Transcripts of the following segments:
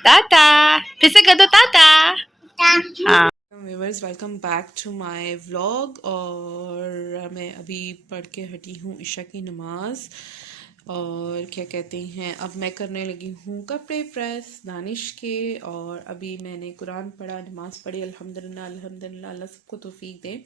टाटा, फिर से कर दो टाटा। हाँ viewers, welcome back to my vlog. और मैं अभी पढ़ के हटी हूँ इशा की नमाज। और क्या कहते हैं, अब मैं करने लगी हूँ कपड़े प्रेस दानिश के। और अभी मैंने कुरान पढ़ा, नमाज पढ़ी, अल्हम्दुलिल्लाह अल्हम्दुलिल्लाह, अल्लाह सबको तौफीक दे।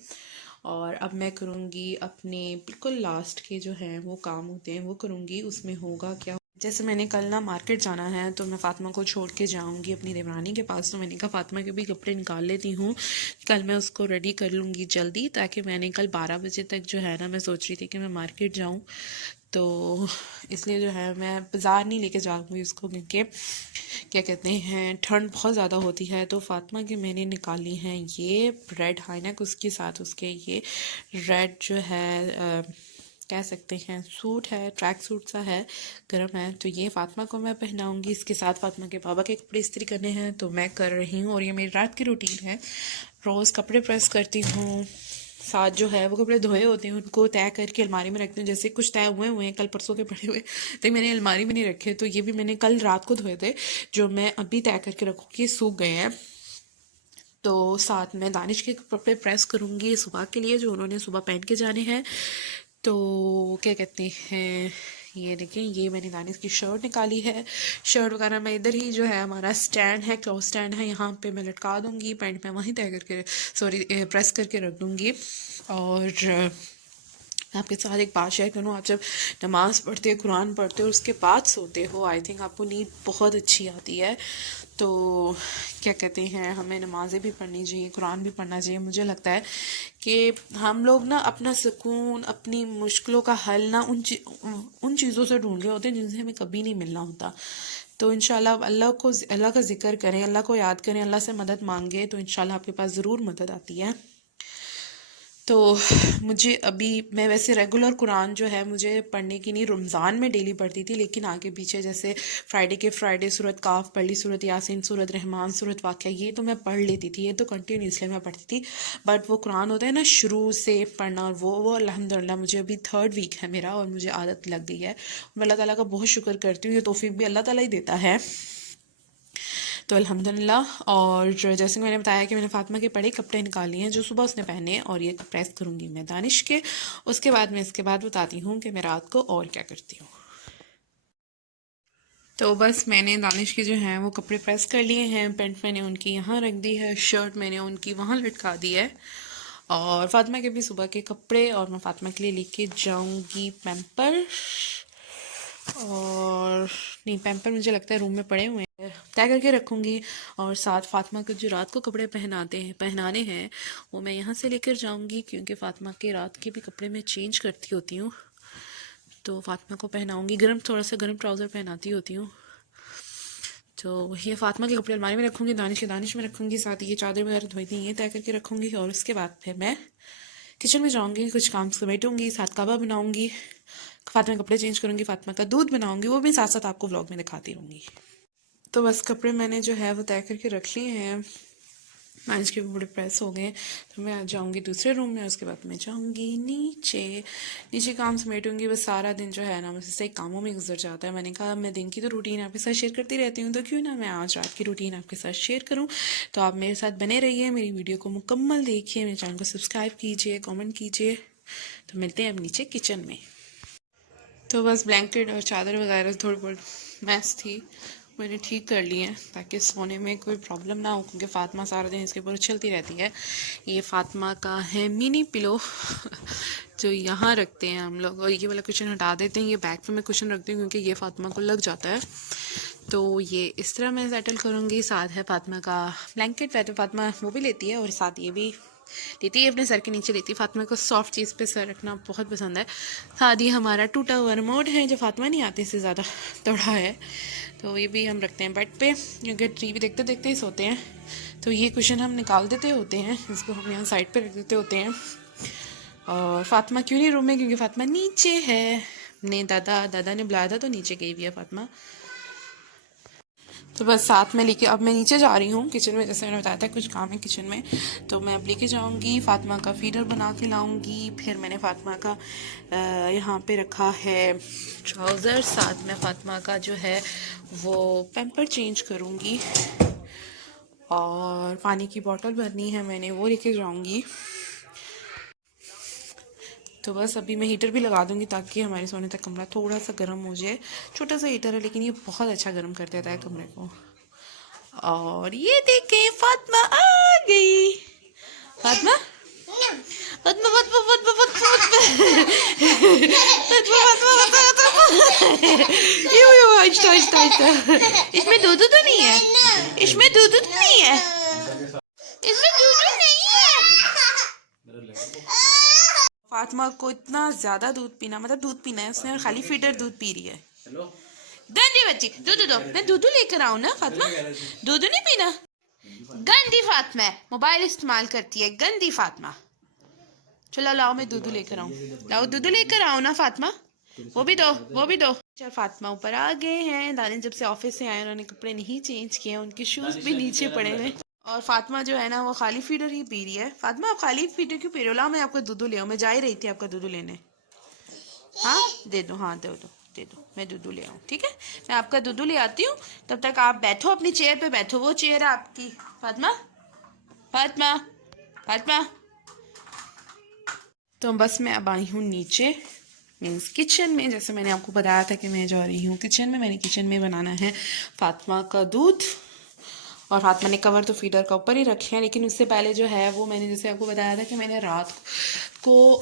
और अब मैं करूँगी अपने बिल्कुल लास्ट के जो हैं वो काम होते हैं वो करूँगी। उसमें होगा क्या, जैसे मैंने कल ना मार्केट जाना है तो मैं फ़ातिमा को छोड़ के जाऊंगी अपनी देवरानी के पास। तो मैंने कहा फ़ातिमा के भी कपड़े निकाल लेती हूँ, कल मैं उसको रेडी कर लूँगी जल्दी, ताकि मैंने कल 12 बजे तक जो है ना, मैं सोच रही थी कि मैं मार्केट जाऊँ, तो इसलिए जो है मैं बाज़ार नहीं लेके जाऊँगी उसको, क्योंकि क्या कहते हैं ठंड बहुत ज़्यादा होती है। तो फ़ातिमा की मैंने निकाली हैं ये रेड हाईनेक, उसके साथ उसके ये रेड जो है कह सकते हैं सूट है, ट्रैक सूट सा है, गर्म है। तो ये फ़ातिमा को मैं पहनाऊंगी। इसके साथ फ़ातिमा के पापा के कपड़े इस्त्री करने हैं तो मैं कर रही हूँ। और ये मेरी रात की रूटीन है, रोज़ कपड़े प्रेस करती हूँ, साथ जो है वो कपड़े धोए होते हैं उनको तय करके अलमारी में रखती हूँ। जैसे कुछ तय हुए हैं कल परसों के पड़े हुए, तो मैंने अलमारी में नहीं रखे, तो ये भी मैंने कल रात को धोए थे, जो मैं अभी तय करके रखूँगी, सूख गए हैं। तो साथ में दानिश के कपड़े प्रेस करूँगी सुबह के लिए, जो उन्होंने सुबह पहन के जाने हैं। तो क्या कहते हैं, ये देखें, ये मैंने दानिश की शर्ट निकाली है। शर्ट वगैरह मैं इधर ही जो है हमारा स्टैंड है, क्लॉथ स्टैंड है, यहाँ पे मैं लटका दूँगी। पैंट मैं वहीं तय करके प्रेस करके रख दूँगी। और मैं आपके साथ एक बात शेयर करूँ, आप जब नमाज़ पढ़ते हो, कुरान पढ़ते हो, उसके बाद सोते हो, आई थिंक आपको नींद बहुत अच्छी आती है। तो क्या कहते हैं, हमें नमाज़ें भी पढ़नी चाहिए, कुरान भी पढ़ना चाहिए। मुझे लगता है कि हम लोग ना अपना सुकून, अपनी मुश्किलों का हल ना उन चीज़ों से ढूंढ रहे होते हैं जिनसे हमें कभी नहीं मिलना होता। तो इंशाल्लाह अल्लाह का ज़िक्र करें, अल्लाह को याद करें, अल्लाह से मदद मांगे, तो इंशाल्लाह आपके पास ज़रूर मदद आती है। तो मुझे अभी, मैं वैसे रेगुलर कुरान जो है मुझे पढ़ने की नहीं, रमज़ान में डेली पढ़ती थी, लेकिन आगे पीछे जैसे फ्राइडे के फ्राइडे सूरत काफ पढ़ ली, सूरत यासीन, सूरत रहमान, सूरत वाक़या, ये तो मैं पढ़ लेती थी, ये तो कंटिन्यूसली मैं पढ़ती थी। बट वो कुरान होता है ना शुरू से पढ़ना, और वो अल्हम्दुलिल्लाह मुझे अभी 3rd वीक है मेरा, और मुझे आदत लग गई है। मैं अल्लाह ताला का बहुत शुक्र करती हूँ, ये तौफीक भी अल्लाह ताला ही देता है, तो अल्हम्दुलिल्लाह। और जैसे मैंने बताया कि मैंने फ़ातिमा के बड़े कपड़े निकाले हैं जो सुबह उसने पहने, और ये प्रेस करूँगी मैं दानिश के। उसके बाद मैं इसके बाद बताती हूँ कि मैं रात को और क्या करती हूँ। तो बस मैंने दानिश के जो हैं वो कपड़े प्रेस कर लिए हैं। पैंट मैंने उनकी यहाँ रख दी है, शर्ट मैंने उनकी वहाँ लटका दी है। और फातिमा के भी सुबह के कपड़े, और मैं फातिमा के लिए लेके जाऊँगी पैम्पर। और नहीं, पैम्पर मुझे लगता है रूम में पड़े हुए हैं, तय करके रखूँगी। और साथ फातिमा को जो रात को कपड़े पहनाने हैं वो मैं यहाँ से लेकर जाऊँगी, क्योंकि फातिमा के रात के भी कपड़े मैं चेंज करती होती हूँ, तो फातिमा को पहनाऊँगी। थोड़ा सा गर्म ट्राउज़र पहनाती होती हूँ। तो ये फातिमा के कपड़े अलमारी में रखूँगी, दानिश में रखूँगी, साथ ये चादर वगैरह धोई थी ये तय करके रखूँगी। और उसके बाद फिर मैं किचन में जाऊँगी, कुछ काम समेटूँगी, साथ काबा बनाऊँगी, फातिमा कपड़े चेंज करूँगी, फातिमा का दूध बनाऊँगी, वो भी साथ साथ आपको व्लॉग में दिखाती रहूँगी। तो बस कपड़े मैंने जो है वो तय करके रख लिए हैं, मैच के कपड़े प्रेस हो गए। तो मैं आ जाऊँगी दूसरे रूम में, उसके बाद मैं जाऊँगी नीचे काम समेटूँगी। बस सारा दिन जो है ना बस ऐसे कामों में गुजर जाता है। मैंने कहा मैं दिन की तो रूटीन आपके साथ शेयर करती रहती हूँ, तो क्यों ना मैं आज रात की रूटीन आपके साथ शेयर करूँ। तो आप मेरे साथ बने रहिए, मेरी वीडियो को मुकम्मल देखिए, मेरे चैनल को सब्सक्राइब कीजिए, कॉमेंट कीजिए। तो मिलते हैं अब नीचे किचन में। तो बस ब्लैंकेट और चादर वगैरह थोड़ी बहुत मैस थी, मैंने ठीक कर ली है, ताकि सोने में कोई प्रॉब्लम ना हो, क्योंकि फ़ातिमा सारा दिन इसके ऊपर उछलती रहती है। ये फ़ातिमा का है मिनी पिलो जो यहाँ रखते हैं हम लोग। और ये वाला कुशन हटा देते हैं, ये बैग पे मैं कुशन रखती हूँ क्योंकि ये फ़ातिमा को लग जाता है। तो ये इस तरह मैं सेटल करूँगी। साथ है फ़ातिमा का ब्लैंकेट, वैसे फ़ातिमा वो भी लेती है, और साथ ये भी लेती है, अपने सर के नीचे लेती है। फातिमा को सॉफ्ट चीज़ पे सर रखना बहुत पसंद है। साथ ही हमारा टूटा हुआ रिमोट है जो फातिमा नहीं आती से ज़्यादा तोड़ा है, तो ये भी हम रखते हैं बेड पे, क्योंकि टीवी देखते देखते ही सोते हैं। तो ये कुशन हम निकाल देते होते हैं, इसको हम यहाँ साइड पे रख देते होते हैं। और फातिमा क्यों नहीं रूम में, क्योंकि फातिमा नीचे है, ने दादा ने बुलाया था तो नीचे गई हुई है फातिमा। तो बस साथ में लेके अब मैं नीचे जा रही हूँ किचन में, जैसे मैंने बताया था कुछ काम है किचन में, तो मैं अब लेके जाऊँगी। फातिमा का फीडर बना के लाऊँगी। फिर मैंने फातिमा का यहाँ पे रखा है ट्राउज़र, साथ में फातिमा का जो है वो पैम्पर चेंज करूँगी, और पानी की बोतल भरनी है मैंने, वो लेके जाऊँगी। तो बस अभी मैं हीटर भी लगा दूंगी ताकि हमारे सोने तक कमरा थोड़ा सा गर्म हो जाए। छोटा सा हीटर है लेकिन ये बहुत अच्छा गर्म कर देता है कमरे को। और ये देखें फातिमा आ गई। फातिमा फातिमा फातिमा फातिमा फातिमा इसमें दूध तो नहीं है, इसमें दूध तो नहीं है, इसमें दूध नहीं है। फातिमा को इतना ज्यादा दूध पीना, मतलब दूध पीना है उसने, और खाली फीडर दूध पी रही है। गंदी बच्ची, दूध दो, मैं दूध लेकर आऊं ना फातिमा, दूध नहीं पीना। गंदी फातिमा मोबाइल इस्तेमाल करती है, गंदी फातिमा। चलो लाओ मैं दूध लेकर आऊं, लाओ दूध लेकर आओ ना फातिमा, वो भी दो, वो भी दो। चल फातिमा ऊपर आ गए हैं। दानिश जब से ऑफिस से आए उन्होंने कपड़े नहीं चेंज किए, उनके शूज भी नीचे पड़े हैं। और फातिमा जो है ना वो खाली फीडर ही पी रही है। फातिमा आप खाली फीडर क्यों पी रहे हो? लाओ मैं आपका दूध ले आऊं, मैं जा ही रही थी आपका दूध लेने। हाँ दे दो, हाँ दे दो, दे दो, मैं दूध ले आऊँ, ठीक है? मैं आपका दूध ले आती हूँ, तब तक आप बैठो अपनी चेयर पे बैठो, वो चेयर है आपकी। फातिमा फातिमा फातिमा। तो बस मैं अब आई हूँ नीचे, मीन्स किचन में। जैसे मैंने आपको बताया था कि मैं जा रही हूँ किचन में। मैंने किचन में बनाना है फातिमा का दूध, और फातिमा ने कवर तो फीडर का ऊपर ही रखे हैं, लेकिन उससे पहले जो है वो मैंने जैसे आपको बताया था कि मैंने रात को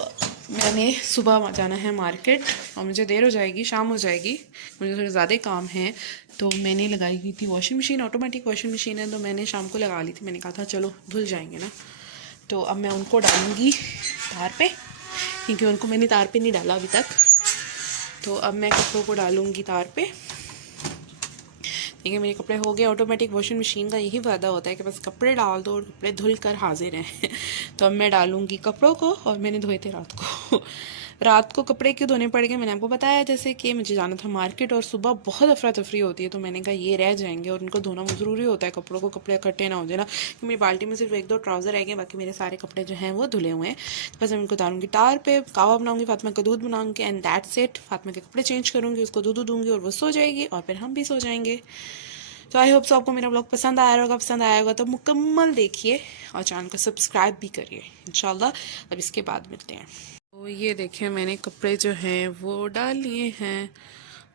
मैंने सुबह जाना है मार्केट, और मुझे देर हो जाएगी, शाम हो जाएगी, मुझे थोड़े ज़्यादा काम है। तो मैंने लगाई हुई थी washing machine, automatic washing machine है, तो मैंने शाम को लगा ली थी। मैंने कहा था चलो धुल जाएंगे ना, तो अब मैं उनको डालूँगी तार पे, क्योंकि उनको मैंने तार पे नहीं डाला अभी तक। तो अब मैं कपड़ों को डालूँगी तार पे। ठीक है, मेरे कपड़े हो गए। ऑटोमेटिक वॉशिंग मशीन का यही फ़ायदा होता है कि बस कपड़े डाल दो और कपड़े धुल कर हाजिर हैं। तो अब मैं डालूँगी कपड़ों को, और मैंने धोए थे रात को। रात को कपड़े क्यों धोने पड़ गए, मैंने आपको बताया जैसे कि मुझे जाना था मार्केट, और सुबह बहुत अफरा तफरी होती है, तो मैंने कहा ये रह जाएंगे और उनको धोना ज़रूरी होता है कपड़ों को, कपड़े इकट्ठे ना हो जाए ना। कि मेरी बाल्टी में सिर्फ 1-2 ट्राउज़र रह गए, बाकी मेरे सारे कपड़े जो हैं वो धुले हुए हैं। बस मैं उनको डालूंगी तार पे, कावा बनाऊंगी, फातिमा का दूध बनाऊंगी, एंड दैट्स इट। फातिमा के कपड़े चेंज करूँगी, उसको दूध दूँगी, और वो सो जाएगी, और फिर हम भी सो जाएंगे। तो आई होप सो आपको मेरा ब्लॉग पसंद आया होगा। पसंद आया होगा तो मुकम्मल देखिए, और चैनल को सब्सक्राइब भी करिए इंशाल्लाह। अब इसके बाद मिलते हैं। तो ये देखिए मैंने कपड़े जो हैं वो डाल लिए हैं,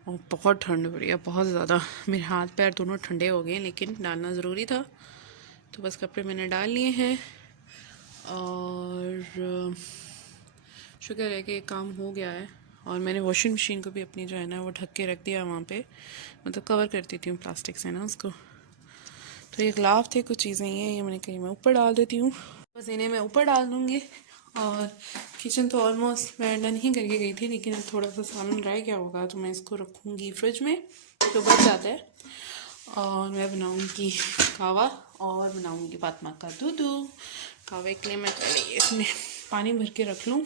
और बहुत ठंड पड़ी है, बहुत ज़्यादा। मेरे हाथ पैर दोनों ठंडे हो गए, लेकिन डालना ज़रूरी था। तो बस कपड़े मैंने डाल लिए हैं, और शुक्र है कि काम हो गया है। और मैंने वॉशिंग मशीन को भी अपनी जो है ना वो ढक के रख दिया वहाँ पे, मतलब कवर कर देती हूँ प्लास्टिक से ना उसको। तो ये ग्लाव थे, कुछ चीज़ें ये मैंने कहीं मैं ऊपर डाल देती हूँ, बस इन्हें मैं ऊपर डाल दूँगी। और किचन तो ऑलमोस्ट मैं डन ही करके गई थी, लेकिन अब थोड़ा सा सामान रह गया होगा, तो मैं इसको रखूँगी फ्रिज में, तो बच जाता है। और मैं बनाऊँगी कावा, और बनाऊँगी फातिमा का दूध। कावे के लिए मैं पहले इसमें पानी भर के रख लूँ।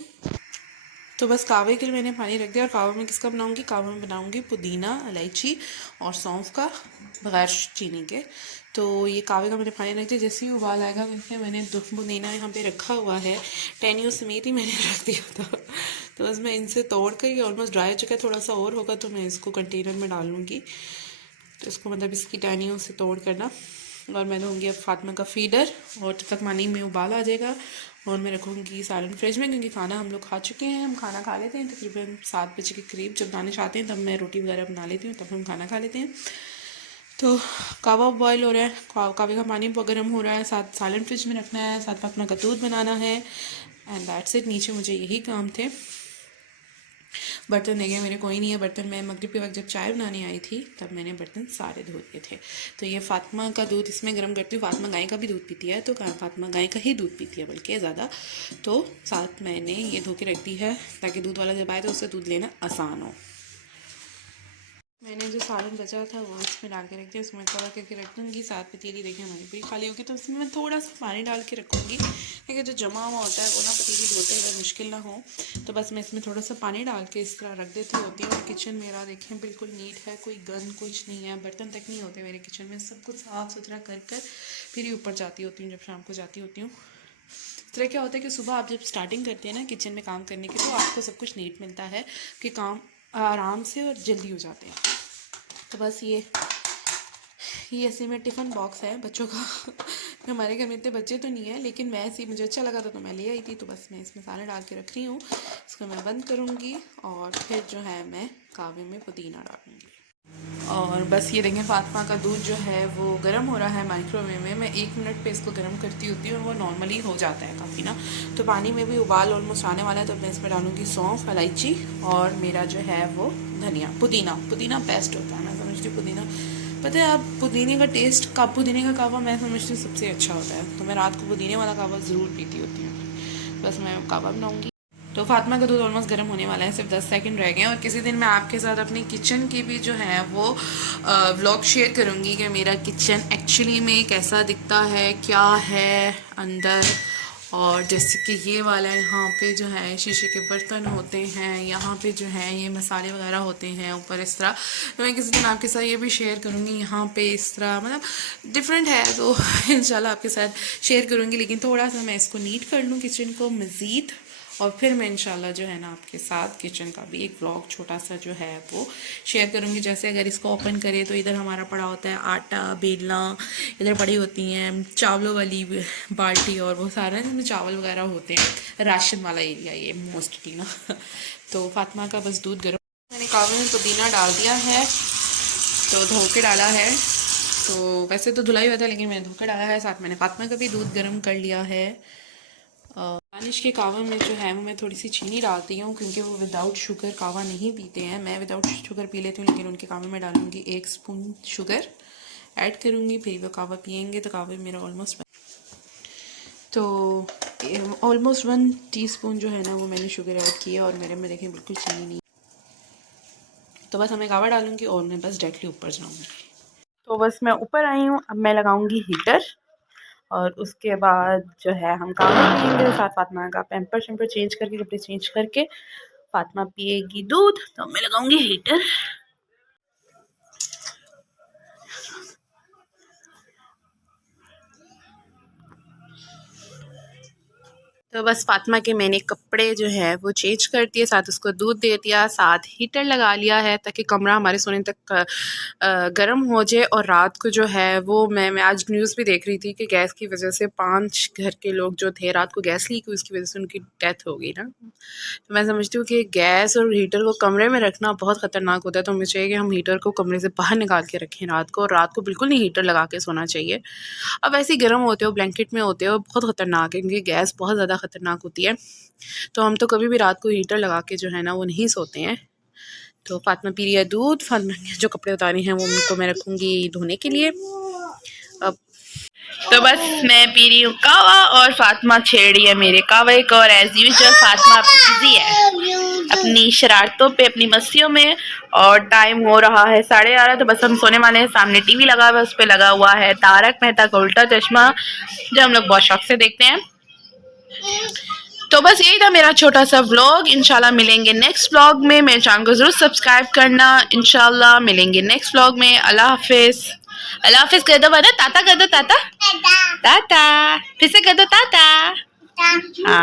तो बस कावे के लिए मैंने पानी रख दिया। और कावा में किसका बनाऊंगी? कावा में बनाऊंगी पुदीना, इलायची और सौंफ का, बगैर चीनी के। तो ये कावे का मैंने पानी रख दिया। जैसे ही उबाल आएगा वैसे मैंने पुदीना यहाँ पे रखा हुआ है, टहनियों समेत ही मैंने रख दिया था। तो बस मैं इनसे तोड़ कर, ये ऑलमोस्ट ड्राई हो चुका है, थोड़ा सा और होगा तो मैं इसको कंटेनर में डाल लूँगी। तो इसको मतलब इसकी टहनियों से तोड़ करना, और मैं दूँगी अब फातिमा का फीडर, और जब तक पानी में उबाल आ जाएगा, और मैं रखूँगी सालन फ्रिज में, क्योंकि खाना हम लोग खा चुके हैं। हम खाना खा लेते हैं तकरीबन 7 बजे के करीब। जब दानिश आते हैं तब मैं रोटी वगैरह बना लेती हूँ, तब हम खाना खा लेते हैं। तो कावा बॉयल हो रहा है, कावे का पानी गर्म हो रहा है, साथ सालन फ्रिज में रखना है, साथ फातिमा का दूध बनाना है, एंड दैट्स इट। नीचे मुझे यही काम थे। बर्तन देखे मेरे कोई नहीं है। बर्तन मैं मगरिब के वक्त जब चाय बनाने आई थी तब मैंने बर्तन सारे धो दिए थे। तो ये फातिमा का दूध इसमें गर्म करती हूँ। फातिमा गाय का भी दूध पीती है, तो फातिमा गाय का ही दूध पीती है बल्कि ज़्यादा। तो साथ मैंने ये धो के रख दी है ताकि दूध वाला जब आए तो उससे दूध लेना आसान हो। मैंने जो सालन बचा था वो इसमें डाल के रख दिया, उसमें कवर करके रख दूँगी। साथ पतीली देखिए हमारी पूरी खाली होगी, तो उसमें मैं थोड़ा सा पानी डाल के रखूँगी, क्योंकि जो जमा हुआ होता है वो ना पतीली धोते हुए मुश्किल ना हो। तो बस मैं इसमें थोड़ा सा पानी डाल के इस तरह रख देती होती हूँ। और किचन मेरा देखें बिल्कुल नीट है, कोई गंद कुछ नहीं है, बर्तन तक नहीं होते मेरे किचन में। सब कुछ साफ़ सुथरा कर फिर ही ऊपर जाती होती हूँ, जब शाम को जाती होती हूँ। इस तरह क्या होता है कि सुबह आप जब स्टार्टिंग करते हैं ना किचन में काम करने की, तो आपको सब कुछ नीट मिलता है कि काम आराम से और जल्दी हो जाते हैं। तो बस ये ऐसे में टिफ़िन बॉक्स है बच्चों का। हमारे घर में इतने बच्चे तो नहीं है, लेकिन मैं ऐसे मुझे अच्छा लगा था तो मैं ले आई थी। तो बस मैं इसमें सारे डाल के रख रही हूँ। इसको मैं बंद करूँगी और फिर जो है मैं कावे में पुदीना डालूँगी। और बस ये देखें फातिमा का दूध जो है वो गर्म हो रहा है माइक्रोवेव में। मैं 1 मिनट पे इसको गर्म करती होती हूँ और वो नॉर्मली हो जाता है काफ़ी ना। तो पानी में भी उबाल ऑलमोस्ट आने वाला है, तो मैं इसमें डालूँगी सौंफ, इलायची और मेरा जो है वो धनिया। पुदीना बेस्ट होता है, मैं समझती हूँ पुदीना। पता है आप, पुदीने का टेस्ट पुदीने का कहवा मैं समझती हूँ सबसे अच्छा होता है। तो मैं रात को पुदीने वाला कहवा ज़रूर पीती होती हूँ। बस मैं कहवा बनाऊँगी। तो फातिमा का दूध ऑलमोस्ट गर्म होने वाला है, सिर्फ 10 सेकंड रह गए हैं। और किसी दिन मैं आपके साथ अपनी किचन की भी जो है वो व्लॉग शेयर करूँगी कि मेरा किचन एक्चुअली में कैसा दिखता है, क्या है अंदर। और जैसे कि ये वाला यहाँ पे जो है शीशे के बर्तन होते हैं, यहाँ पे जो है ये मसाले वगैरह होते हैं ऊपर इस तरह। तो मैं किसी दिन आपके साथ ये भी शेयर करूँगी। यहाँ पे इस तरह मतलब डिफरेंट है, तो इंशाल्लाह आपके साथ शेयर करूँगी। लेकिन थोड़ा सा मैं इसको नीट कर लूँ किचन को मज़ीद, और फिर मैं इंशाल्लाह जो है ना आपके साथ किचन का भी एक व्लॉग छोटा सा जो है वो शेयर करूँगी। जैसे अगर इसको ओपन करें तो इधर हमारा पड़ा होता है आटा, बेलना, इधर पड़ी होती हैं चावलों वाली बाल्टी और वो सारा इसमें चावल वगैरह होते हैं। राशन वाला एरिया ये मोस्टली ना। तो फातिमा का बस दूध गर्म, मैंने कावे में पुदीना डाल दिया है, तो धो के डाला है। तो वैसे तो धुलाई हुआ था, लेकिन मैंने धो के डाला है। साथ मैंने फातिमा का भी दूध गर्म कर लिया है। दानिश के कावा में जो है वो मैं थोड़ी सी चीनी डालती हूँ, क्योंकि वो विदाउट शुगर कावा नहीं पीते हैं। मैं विदाउट शुगर पी लेती हूँ, लेकिन उनके कावे में डालूँगी 1 स्पून शुगर ऐड करूँगी, फिर वो कावा पियेंगे। तो कावे मेरा ऑलमोस्ट 1 टीस्पून जो है ना वो मैंने शुगर ऐड की है। और मेरे में देखें बिल्कुल चीनी नहीं। तो बस हमें कावा डालूँगी और मैं बस डायरेक्टली ऊपर जाऊँगी। तो बस मैं ऊपर आई हूँ, अब मैं लगाऊँगी हीटर और उसके बाद जो है हम कावा पियेंगे। साथ फातिमा का पैम्पर शैम्पर चेंज करके, कपड़े चेंज करके फातिमा पिएगी दूध। तो मैं लगाऊंगी हीटर। तो बस फातिमा के मैंने कपड़े जो है वो चेंज कर दिए, साथ उसको दूध दे दिया, साथ हीटर लगा लिया है ताकि कमरा हमारे सोने तक गर्म हो जाए। और रात को जो है वो मैं आज न्यूज़ भी देख रही थी कि गैस की वजह से 5 घर के लोग जो थे रात को गैस लीक हुई, उसकी वजह से उनकी डेथ हो गई ना। तो मैं समझती हूँ कि गैस और हीटर को कमरे में रखना बहुत ख़तरनाक होता है। तो हमें चाहिए कि हम हीटर को कमरे से बाहर निकाल के रखें रात को, और रात को बिल्कुल नहीं हीटर लगा के सोना चाहिए। अब ऐसे ही गर्म होते हो, ब्लैंकेट में होते हो, बहुत ख़तरनाक है, क्योंकि गैस बहुत ज़्यादा ख़तरनाक होती है। तो हम तो कभी भी रात को हीटर लगा के जो है ना वो नहीं सोते हैं। तो फातिमा पी रही है दूध। फातिमा ने जो कपड़े उतारे हैं वो उनको मैं रखूँगी धोने के लिए। अब तो बस मैं पी रही हूँ कावा और फातिमा छेड़ रही है मेरे कावे को। और एज यूजुअल फातिमा बिजी है अपनी शरारतों पे, अपनी मस्तियों में। और टाइम हो रहा है 11:30। तो बस हम सोने वाले हैं। सामने टीवी लगा हुआ है, उस पर लगा हुआ है तारक मेहता का उल्टा चश्मा, जो हम लोग बहुत शौक से देखते हैं। तो बस यही था मेरा छोटा सा व्लॉग। इंशाल्लाह मिलेंगे नेक्स्ट व्लॉग में। मेरे चैनल को ज़रूर सब्सक्राइब करना। इंशाल्लाह मिलेंगे नेक्स्ट व्लॉग में। अल्लाह हाफिज़। अल्लाह हाफिज़ कर दो बना, ताता कर दो, ताता ताता, फिर से कर दो ताता। हाँ।